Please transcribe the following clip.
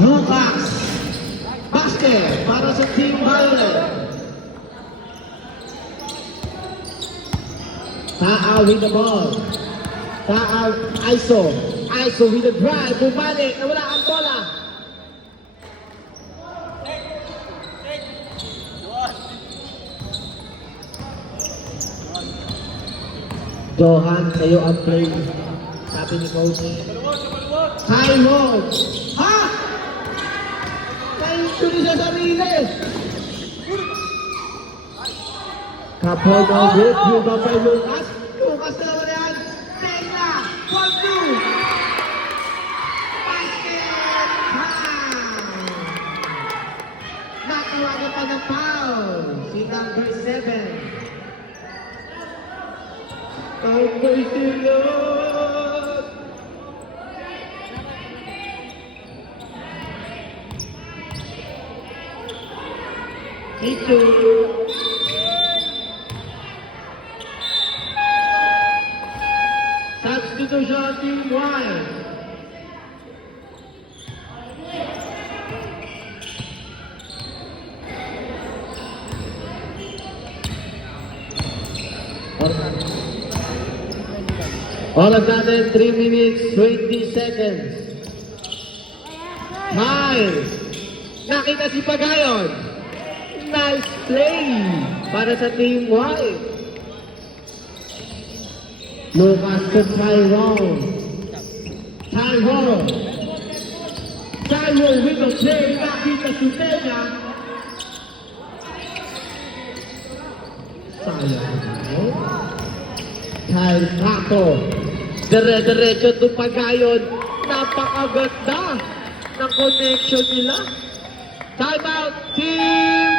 Lucas. Basket para sa Team Violet. Taa with the ball. Taa ISO. ISO with the drive. Bumalik. Nawala ang bola. Johan, sa'yo ang play. Sabi ni Coach. Tyrone. Ha? Naintuli sa sarili. Kapag ang good view ba kay Lucas? Lucas na naman yan. Tela. 1-2. Basket. Nakawagan pa ng foul. Si number 7. Ako'y silot. Ito. Substitution Team Wild. All of that in 3 minutes, 20 seconds. Miles. Nakita si Pagayon. Nice play para sa Team White. Lucas to Tyrone. Tyrone. Tyrone with the play. Nakita si Tena. Sayang. Tato. Dire-diretso to Pagayon. Napakaganda ng connection nila. Time out, Team